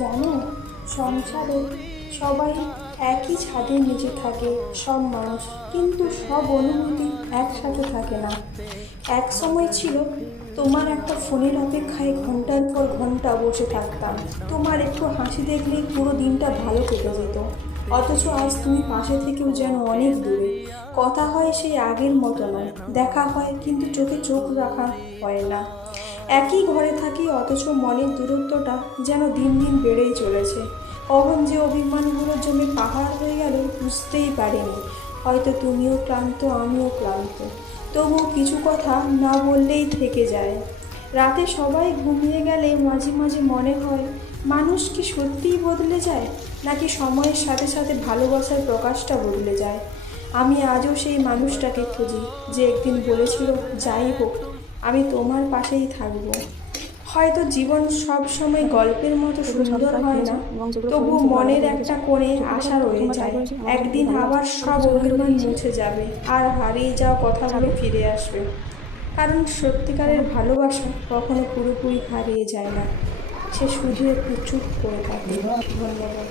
জানো, সংসারে সবাই একই ছাদের নিচে থাকে, সব মানুষ, কিন্তু সব অনুভূতি একসাথে থাকে না। এক সময় ছিল তোমার একটা ফোনের অপেক্ষায় ঘন্টার পর ঘন্টা বসে থাকতাম। তোমার একটু হাসি দেখলেই পুরো দিনটা ভালো কেটে যেত। অথচ আজ তুমি পাশে থেকেও যেন অনেক দূরে। কথা হয় সেই আগের মতো নয়, দেখা হয় কিন্তু চোখে চোখ রাখা হয় না। একই ঘরে থাকি অথচ মনের দূরত্বটা যেন দিন দিন বেড়েই চলেছে। কখন যে অভিমানগুলো জমে পাহাড় হয়ে গেল বুঝতেই পারিনি। হয়তো তুমিও ক্লান্ত, আমিও ক্লান্ত, তবুও কিছু কথা না বললেই থেকে যায়। রাতে সবাই ঘুমিয়ে গেলে মাঝে মাঝে মনে হয়, মানুষ কি সত্যিই বদলে যায়, নাকি সময়ের সাথে সাথে ভালোবাসার প্রকাশটা বদলে যায়। আমি আজও সেই মানুষটাকে খুঁজি, যে একদিন বলেছিল, যাই হোক আমি তোমার পাশেই থাকবো। হয়তো জীবন সব সময় গল্পের মতো সুন্দর হয় না, তবু মনের একটা কোণে আশা রয়ে যায়, একদিন আবার সব অভিমান মুছে যাবে আর হারিয়ে যাওয়া কথাগুলো ফিরে আসবে। কারণ সত্যিকারের ভালোবাসা কখনো পুরোপুরি হারিয়ে যায় না, সে শুধু একটু চুপ করে থাকে। ধন্যবাদ।